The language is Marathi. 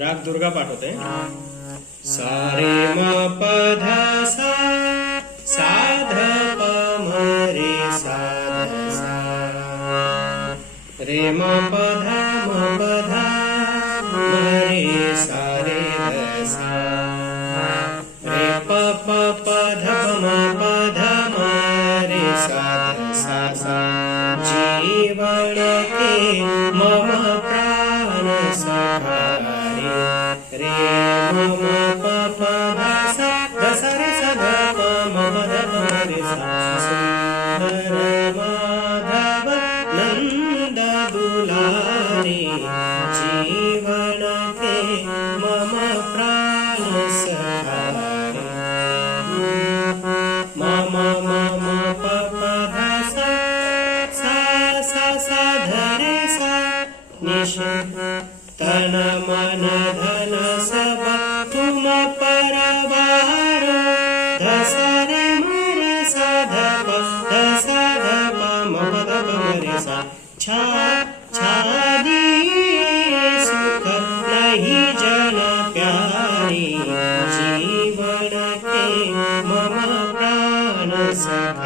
राग दुर्गा पाठवते. सा रे म प ध सा, सा ध प म रे सा ध सा, रे म प ध म रे सा रे ध सा, रे प प प ध प म रे सा ध सा सा. जीवन के मम प्राण सखा रे मम प प ध सा रे सा ध प म ध प रे सा. सुंदर माधव नंद दुलारे, जीवन के मम प्राण सखा रे. मम मम प प ध सा, सा सा सा ध रे सा. निश तन मन धन सब तुम परवार, ध सा रे म रे सा ध प म ध प म रे सा. छादी सुख नहीं जन प्यारी, जीवन के मम प्राण सखा